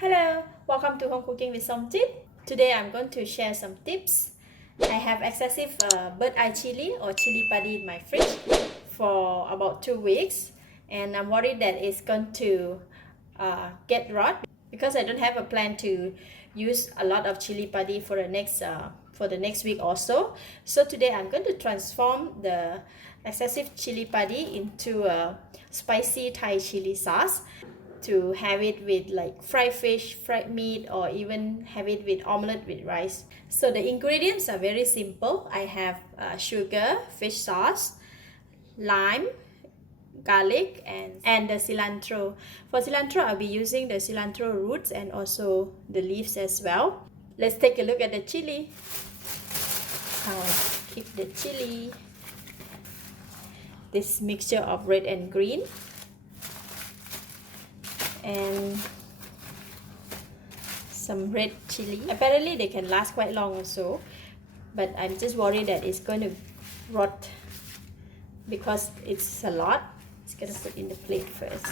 Hello, welcome to Home Cooking with Somjit. Today I'm going to share some tips. I have excessive bird eye chili or chili padi in my fridge for about 2 weeks, and I'm worried that it's going to get rot because I don't have a plan to use a lot of chili padi for the next week or so. So today I'm going to transform the excessive chili padi into a spicy Thai chili sauce to have it with like fried fish, fried meat, or even have it with omelette with rice. So the ingredients are very simple. I have sugar, fish sauce, lime, garlic, and the cilantro. For cilantro, I'll be using the cilantro roots and also the leaves as well. Let's take a look at the chili. I'll keep the chili. This mixture of red and green. And some red chili. Apparently they can last quite long also, but I'm just worried that it's going to rot because it's a lot. It's gonna put in the plate first.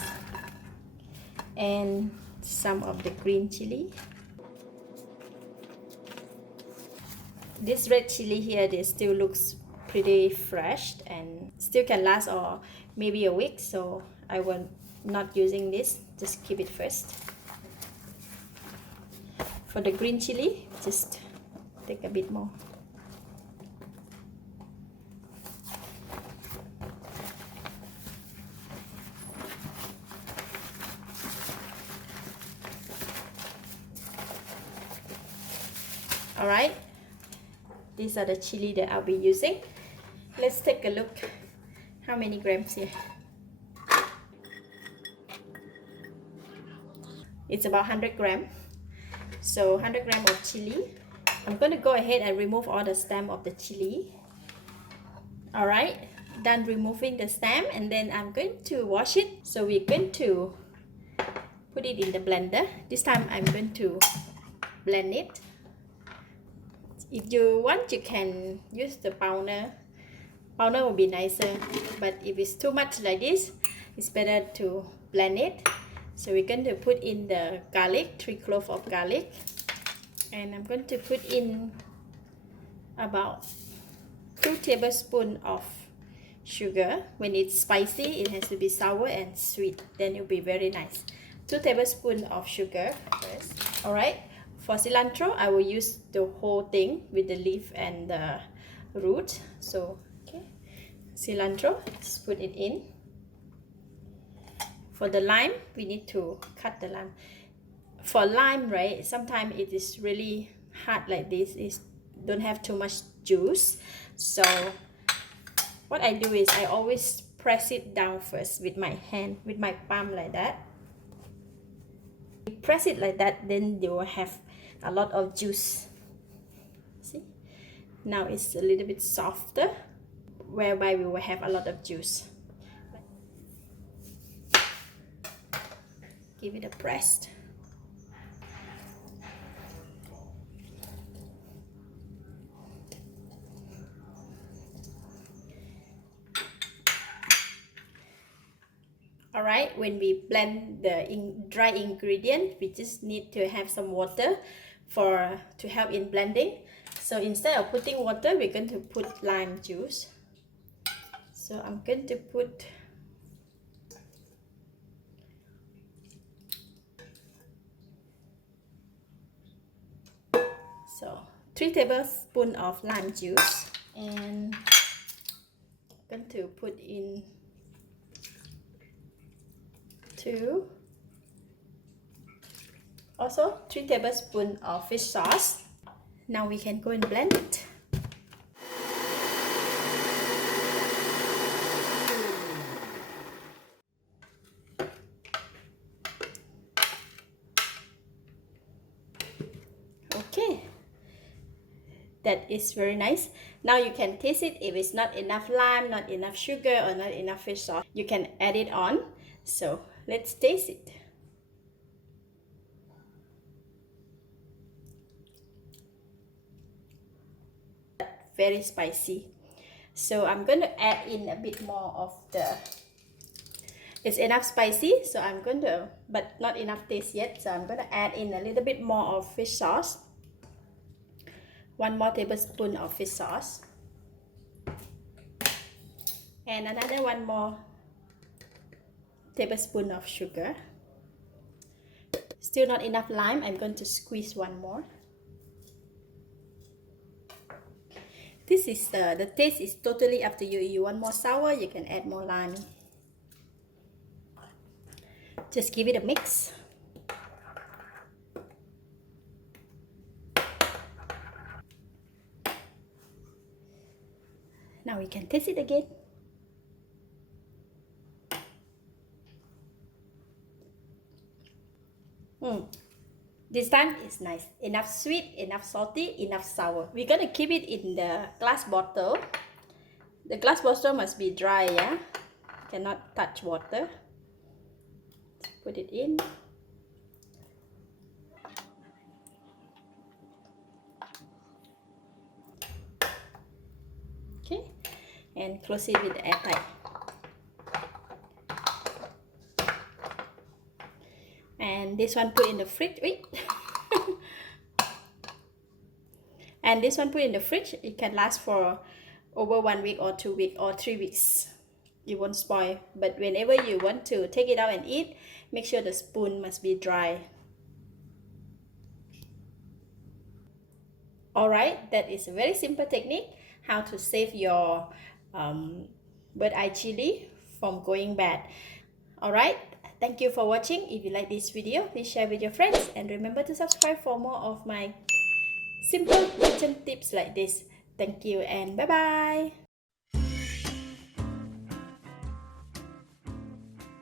And some of the green chili. This red chili here, this still looks pretty fresh and still can last or maybe a week, so I will not using this, just keep it first. For the green chili, just take a bit more. Alright, these are the chili that I'll be using. Let's take a look how many grams here. It's about 100 grams. So 100 grams of chili. I'm going to go ahead and remove all the stem of the chili. Alright, done removing the stem, and then I'm going to wash it. So we're going to put it in the blender. This time I'm going to blend it. If you want, you can use the pounder. Pounder will be nicer, but if it's too much like this, it's better to blend it. So we're going to put in the garlic, 3 cloves of garlic, and I'm going to put in about 2 tablespoons of sugar. When it's spicy, it has to be sour and sweet, then it'll be very nice. 2 tablespoons of sugar first. Alright, for cilantro, I will use the whole thing with the leaf and the root. So, okay, cilantro, just put it in. For the lime, we need to cut the lime. For lime, right, sometimes it is really hard like this. It don't have too much juice. So what I do is I always press it down first with my hand, with my palm like that. You press it like that, then you will have a lot of juice. See? Now it's a little bit softer, whereby we will have a lot of juice. Give it a press. Alright, when we blend the dry ingredient, we just need to have some water to help in blending. So instead of putting water, we're going to put lime juice. So I'm going to put So 3 tablespoons of lime juice, and I'm going to put in 2, also 3 tablespoons of fish sauce. Now we can go and blend it. Okay. That is very nice. Now you can taste it. If it's not enough lime, not enough sugar, or not enough fish sauce, you can add it on. So let's taste it. Very spicy. So I'm going to add in a bit more of It's enough spicy, so I'm going to, but not enough taste yet, so I'm going to add in a little bit more of fish sauce. 1 more tablespoon of fish sauce. And another 1 more tablespoon of sugar. Still not enough lime, I'm going to squeeze 1 more. This is the taste is totally up to you. You want more sour, you can add more lime. Just give it a mix. Now we can taste it again. This time it's nice. Enough sweet, enough salty, enough sour. We're gonna keep it in the glass bottle. The glass bottle must be dry, yeah? Cannot touch water. Put it in. Okay, and close it with the airtight. And this one put in the fridge. Wait. And this one put in the fridge. It can last for over 1 week or 2 weeks or 3 weeks. It won't spoil. But whenever you want to take it out and eat, make sure the spoon must be dry. Alright, that is a very simple technique how to save your bird eye chili from going bad. Alright, thank you for watching. If you like this video, please share with your friends and remember to subscribe for more of my simple kitchen tips like this. Thank you and bye bye.